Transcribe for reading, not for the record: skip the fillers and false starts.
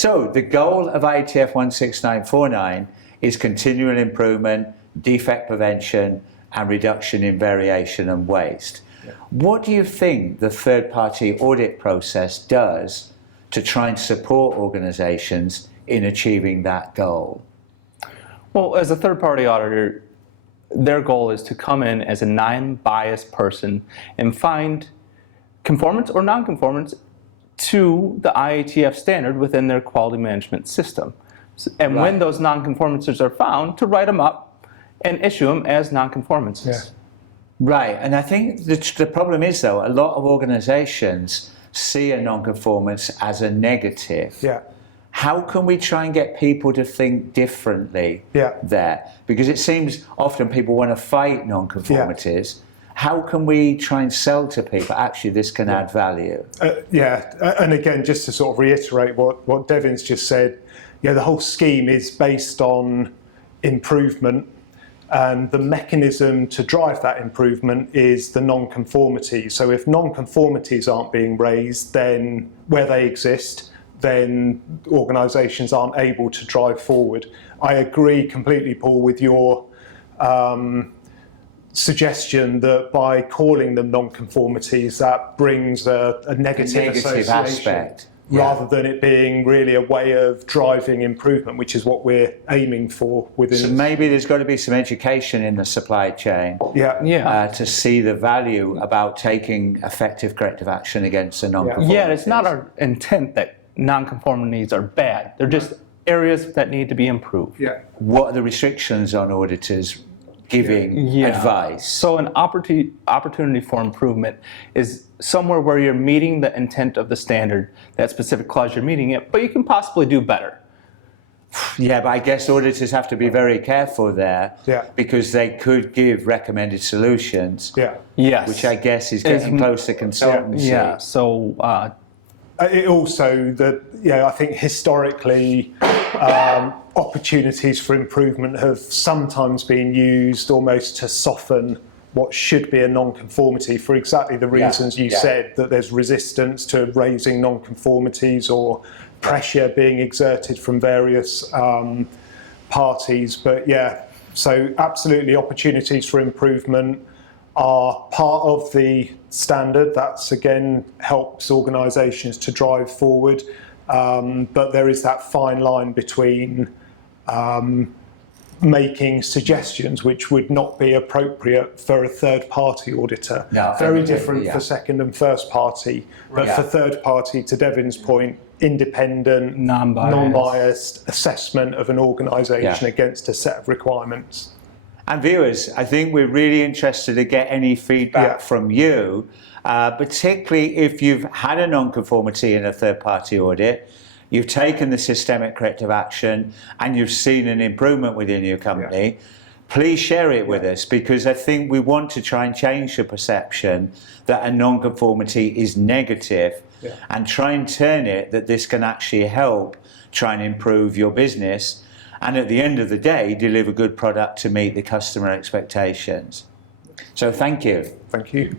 So the goal of IATF 16949 is continual improvement, defect prevention, and reduction in variation and waste. Yeah. What do you think the third-party audit process does to try and support organizations in achieving that goal? Well, as a third-party auditor, their goal is to come in as a non-biased person and find conformance or non-conformance to the IATF standard within their quality management system. And when those non-conformances are found, to write them up and issue them as non-conformances. Yeah. Right, and I think the problem is, though, a lot of organizations see a non-conformance as a negative. Yeah. How can we try and get people to think differently there? Because it seems often people want to fight non-conformities. Yeah. How can we try and sell to people, actually, this can add value? And again, just to sort of reiterate what Devin's just said, the whole scheme is based on improvement, and the mechanism to drive that improvement is the non-conformity. So if non-conformities aren't being raised, then where they exist, then organisations aren't able to drive forward. I agree completely, Paul, with your suggestion that by calling them non-conformities, that brings a negative association aspect, rather than it being really a way of driving improvement, which is what we're aiming for within. So maybe there's got to be some education in the supply chain to see the value about taking effective corrective action against a non-conformity. Yeah, it's not our intent that non-conformities are bad. They're just areas that need to be improved. Yeah. What are the restrictions on auditors giving advice? So an opportunity for improvement is somewhere where you're meeting the intent of the standard, that specific clause you're meeting it, but you can possibly do better. Yeah, but I guess auditors have to be very careful there because they could give recommended solutions, which I guess is getting close to consultancy. Yeah, so it also, I think historically, opportunities for improvement have sometimes been used almost to soften what should be a non-conformity for exactly the reasons you said, that there's resistance to raising non-conformities or pressure being exerted from various parties. But so absolutely absolutely for improvement are part of the standard. That's again helps organisations to drive forward. But there is that fine line between making suggestions which would not be appropriate for a third-party auditor. Very different for second and first party. But for third party, to Devin's point, independent, non-biased assessment of an organisation against a set of requirements. And viewers, I think we're really interested to get any feedback from you, particularly if you've had a non-conformity in a third-party audit, you've taken the systemic corrective action, and you've seen an improvement within your company. Please share it with us, because I think we want to try and change the perception that a non-conformity is negative and try and turn it that this can actually help try and improve your business, and at the end of the day, deliver good product to meet the customer expectations. So thank you. Thank you.